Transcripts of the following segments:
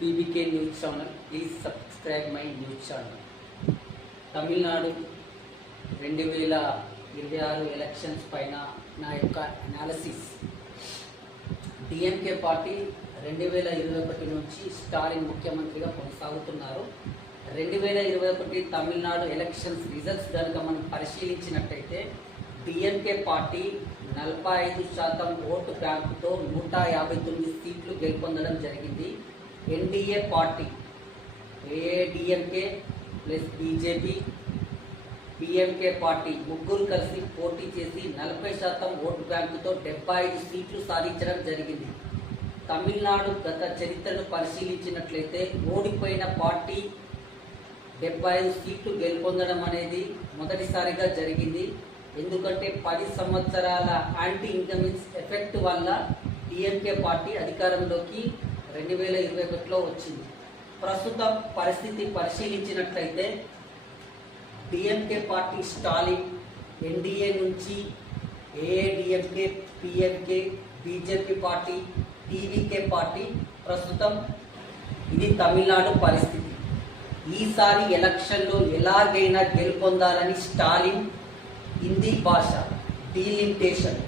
PBK news channel. Please subscribe my news channel. Tamil Nadu 2026 elections పైన నా యొక్క అనాలిసిస్. డిఎంకే పార్టీ 2021 నుంచి స్టాలిన్ ముఖ్యమంత్రిగా కొనసాగుతున్నారు. 2021 తమిళనాడు ఎలక్షన్స్ రిజల్ట్స్ కనుక మనం పరిశీలించినట్టయితే డిఎంకే పార్టీ 45% ఓటు బ్యాంకుతో 159 సీట్లు గెలుపొందడం జరిగింది. NDA party AIADMK plus BJP PMK party ముగ్గురు కలిసి పోటీ చేసి 40% ఓటు బ్యాంకుతో 75 సీట్లు సాధించడం జరిగింది. తమిళనాడు గత చరిత్రను పరిశీలించినట్లయితే ఓడిపోయిన పార్టీ 75 సీట్లు గెలుపొందడం అనేది మొదటిసారిగా జరిగింది. ఎందుకంటే 10 సంవత్సరాల యాంటీ ఇన్కమిన్స్ ఎఫెక్ట్ వల్ల డిఎంకే పార్టీ అధికారంలోకి 2021లో వచ్చింది. ప్రస్తుతం పరిస్థితి పరిశీలించినట్లయితే డిఎంకే పార్టీ స్టాలిన్ ఎన్డీఏ నుంచి AIADMK, PMK, BJP party, TVK party ప్రస్తుతం ఇది తమిళనాడు పరిస్థితి. ఈసారి ఎలక్షన్లో ఎలాగైనా గెలుపొందాలని స్టాలిన్ హిందీ భాష డీలిమిటేషన్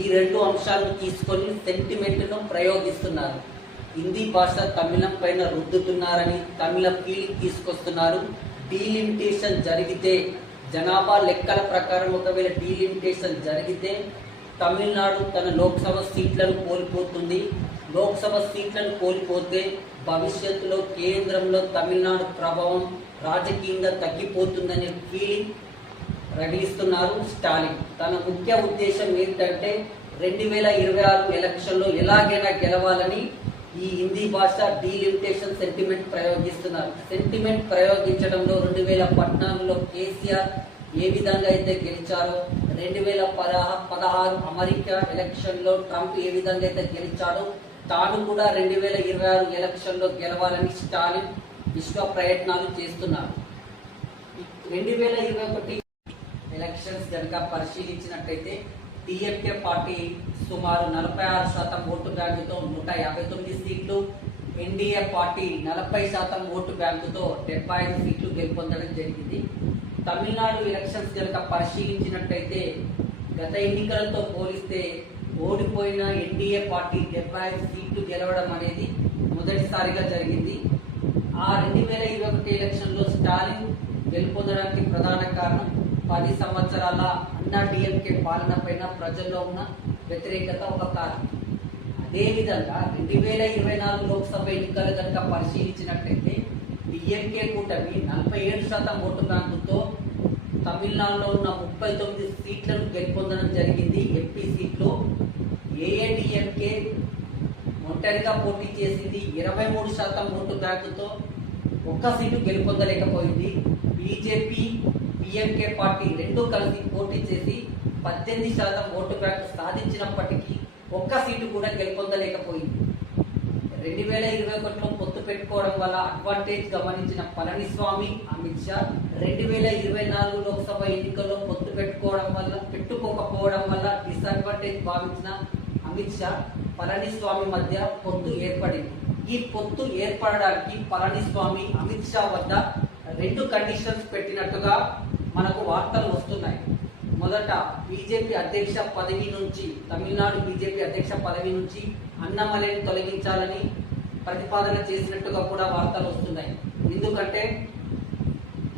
ఈ రెండు అంశాలను తీసుకొని సెంటిమెంట్ను ప్రయోగిస్తున్నారు. హిందీ భాష తమిళం పైన రుద్దుతున్నారని తమిళ ఫీలింగ్ తీసుకొస్తున్నారు. డీలిమిటేషన్ జరిగితే జనాభా లెక్కల ప్రకారం ఒకవేళ డీలిమిటేషన్ జరిగితే తమిళనాడు తన లోక్సభ సీట్లను కోల్పోతుంది. లోక్సభ సీట్లను కోల్పోతే భవిష్యత్తులో కేంద్రంలో తమిళనాడు ప్రభావం రాజకీయంగా తగ్గిపోతుందనే ఫీలింగ్ రగిలిస్తున్నారు స్టాలిన్. తన ముఖ్య ఉద్దేశం ఏంటంటే 2026 ఎలక్షన్లో ఎలాగైనా గెలవాలని ఈ హిందీ భాష డీలిమిటేషన్ సెంటిమెంట్ ప్రయోగిస్తున్నారు. సెంటిమెంట్ ప్రయోగించడంలో 2014లో కేసీఆర్ ఏ విధంగా అయితే గెలిచారో, 2016 అమెరికా ఎలక్షన్లో ట్రంప్ ఏ విధంగా అయితే గెలిచాడో తాను కూడా 2026 ఎలక్షన్లో గెలవాలని స్టాలిన్ విశ్వ ప్రయత్నాలు చేస్తున్నారు. 2021 ఎలక్షన్స్ కనుక పరిశీలించినట్టయితే డిఎంకే పార్టీ సుమారు 46% ఓటు బ్యాంకుతో 159 సీట్లు, ఎన్డీఏ పార్టీ 40% ఓటు బ్యాంకుతో 75 సీట్లు గెలుపొందడం జరిగింది. తమిళనాడు ఎలక్షన్స్ కనుక పరిశీలించినట్టయితే గత ఎన్నికలతో పోలిస్తే ఓడిపోయిన ఎన్డీఏ పార్టీ 75 సీట్లు గెలవడం అనేది మొదటిసారిగా జరిగింది. ఆ 2021 ఎలక్షన్లో స్టాలిన్ గెలుపొందడానికి ప్రధాన కారణం 10 సంవత్సరాల అన్నా డిఎంకే పాలన పైన ప్రజల్లో ఉన్న వ్యతిరేకత ఒక కారణం. అదేవిధంగా 2024 లోక్సభ ఎన్నికలు కనుక పరిశీలించినట్లయితే డిఎంకే కూటమి 47% ఓటు బ్యాంకుతో తమిళనాడులో ఉన్న 39 సీట్లను గెలుపొందడం జరిగింది. ఎంపీ సీట్లు ఏఐడిఎంకే ఒంటరిగా పోటీ చేసింది 23% ఓటు బ్యాంకుతో ఒక్క సీటు గెలుపొందలేకపోయింది. బీజేపీ, పిఎంకే పార్టీ రెండు కలిసి పోటీ చేసి 18% ఓటు బ్యాంకు సాధించినప్పటికీ ఒక్క సీటు కూడా గెలుపొందలేకపోయింది. 2021లో పొత్తు పెట్టుకోవడం వల్ల అడ్వాంటేజ్ గమనించిన పళనిస్వామి, అమిత్ షా 2024 లోక్సభ ఎన్నికల్లో పొత్తు పెట్టుకోకపోవడం వల్ల డిసడ్వాంటేజ్ భావించిన అమిత్ షా, పళనిస్వామి మధ్య పొత్తు ఏర్పడింది. ఈ పొత్తు ఏర్పడడానికి పళనిస్వామి, అమిత్ షా వద్ద 2 కండిషన్స్ పెట్టినట్టుగా మనకు వార్తలు వస్తున్నాయి. మొదట బీజేపీ అధ్యక్ష పదవి నుంచి, తమిళనాడు బీజేపీ అధ్యక్ష పదవి నుంచి అన్నమలైని తొలగించాలని ప్రతిపాదన చేసినట్టుగా కూడా వార్తలు వస్తున్నాయి. ఎందుకంటే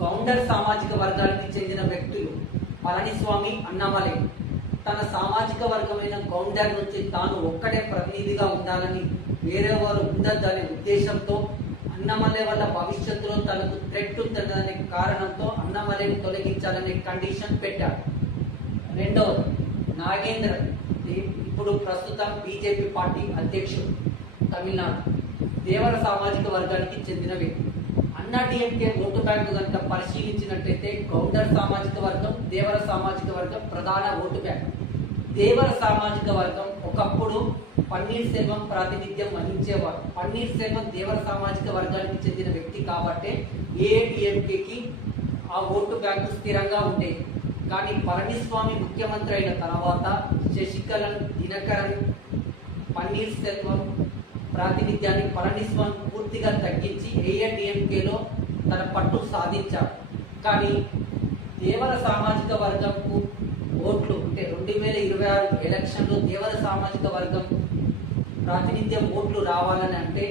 గౌండర్ సామాజిక వర్గానికి చెందిన వ్యక్తులు పళనిస్వామి, అన్నమలై తన సామాజిక వర్గమైన గౌండర్ నుంచి తాను ఒక్కడే ప్రతినిధిగా ఉండాలని, వేరేవారు ఉండద్దనే ఉద్దేశంతో అన్నమలై వల్ల భవిష్యత్తులో తనకు థ్రెట్ ఉందనే కారణంతో అన్నమలైని తొలగించాలనే కండిషన్ పెట్టాడు. రెండవది నాగేంద్ర, ఇప్పుడు ప్రస్తుతం బీజేపీ పార్టీ అధ్యక్షుడు, తమిళనాడు దేవర సామాజిక వర్గానికి చెందిన వ్యక్తి. అన్నా డిఎంకే ఓటు బ్యాంకు కనుక పరిశీలించినట్టయితే గౌండర్ సామాజిక వర్గం, దేవర సామాజిక వర్గం ప్రధాన ఓటు బ్యాంకు. దేవర సామాజిక వర్గం ఒకప్పుడు పన్నీర్ సెల్వం ప్రాతినిధ్యం వహించేవాడు. పన్నీర్ సెల్వం దేవర సామాజిక వర్గానికి చెందిన వ్యక్తి కాబట్టి ఏఐడిఎంకేకి ఆ ఓటు బ్యాంకు స్థిరంగా ఉండేది. కానీ పళనిస్వామి ముఖ్యమంత్రి అయిన తర్వాత శశికళన్, దినకరన్, పన్నీర్ సెల్వం ప్రాతినిధ్యాన్ని పళనిస్వామి పూర్తిగా తగ్గించి ఏఐడిఎంకేలో తన పట్టు సాధించాడు. కానీ దేవర సామాజిక వర్గంకు ఓట్లు అంటే 2026 ఎలక్షన్లో దేవర సామాజిక వర్గం ప్రాతినిధ్యం ఓట్లు రావాలని అంటే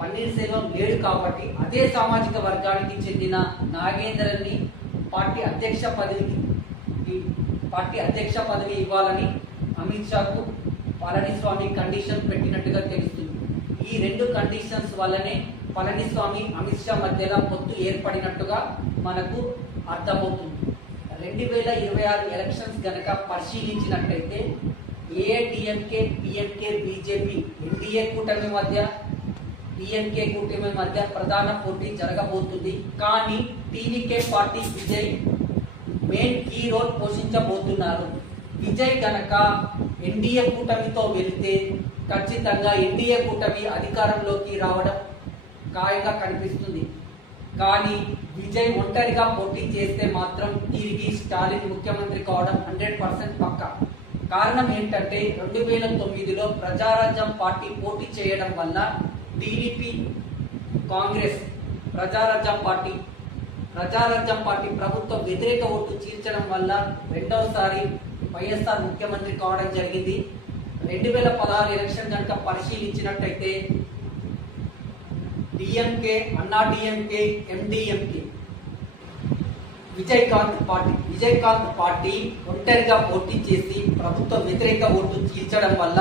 పన్నీర్ సెల్వం లేడు కాబట్టి అదే సామాజిక వర్గానికి చెందిన నాగేంద్రని పార్టీ అధ్యక్ష పదవి ఇవ్వాలని అమిత్ షాకు పళనిస్వామి కండిషన్ పెట్టినట్టుగా తెలుస్తుంది. ఈ రెండు కండిషన్స్ వల్లనే పళనిస్వామి అమిత్ షా మధ్యలో పొత్తు ఏర్పడినట్టుగా మనకు అర్థమవుతుంది. 2026 ఎలక్షన్స్ గనక పరిశీలించినట్లయితే ఏఐడిఎంకే, పిఎంకే, బీజేపీ ఎన్డీఏ కూటమి మధ్య డిఎంకే కూటమి మధ్య ప్రధాన పోటీ జరగబోతుంది. కానీ TVK party Vijay main key role పోషించబోతున్నారు. విజయ్ గనక ఎన్డీఏ కూటమితో వెళితే ఖచ్చితంగా ఎన్డీఏ కూటమి అధికారంలోకి రావడం ఖాయంగా కనిపిస్తుంది. కానీ విజయ్ ఒంటరిగా పోటీ చేస్తే మాత్రం తిరిగి స్టాలిన్ ముఖ్యమంత్రి కావడం 100% పక్కా. కారణం ఏంటంటే 2009లో ప్రజారాజ్యం పార్టీ పోటీ చేయడం వల్ల టీడీపీ, కాంగ్రెస్ ప్రజారాజ్యం పార్టీ ప్రభుత్వ వ్యతిరేక ఓటు చీల్చడం వల్ల రెండవసారి వైఎస్ఆర్ ముఖ్యమంత్రి కావడం జరిగింది. 2016 ఎలక్షన్ కనుక పరిశీలించినట్టయితే డిఎంకే, అన్నా డిఎంకే, ఎండిఎంకే విజయకాంత్ పార్టీ ఒంటరిగా పోటీ చేసి ప్రభుత్వ వ్యతిరేక ఓటు చీల్చడం వల్ల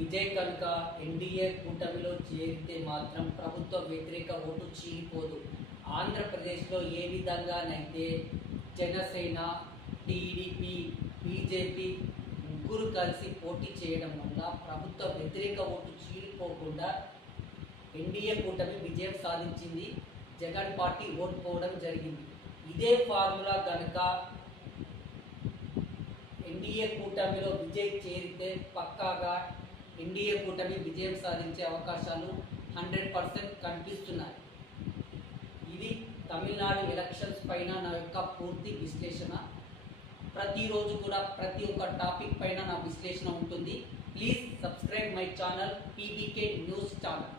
విజయ్ కనుక ఎన్డీఏ కూటమిలో చేరితే మాత్రం ప్రభుత్వ వ్యతిరేక ఓటు చీలిపోదు. ఆంధ్రప్రదేశ్లో ఏ విధంగానైతే జనసేన, టీడీపీ, బీజేపీ ముగ్గురు కలిసి పోటీ చేయడం వల్ల ప్రభుత్వ వ్యతిరేక ఓటు చీలిపోకుండా ఎన్డీఏ కూటమి విజయం సాధించింది. జగన్ పార్టీ ఓడిపోవడం జరిగింది. ఇదే ఫార్ములా కనుక ఎన్డీఏ కూటమిలో విజయ్ చేరితే పక్కాగా ఎన్డీఏ కూటమి విజయం సాధించే అవకాశాలు 100% కనిపిస్తున్నాయి. ఇది తమిళనాడు ఎలక్షన్స్ పైన నా యొక్క పూర్తి విశ్లేషణ. ప్రతిరోజు కూడా ప్రతి ఒక్క టాపిక్ పైన నా విశ్లేషణ ఉంటుంది. Please subscribe my channel, PBK news channel.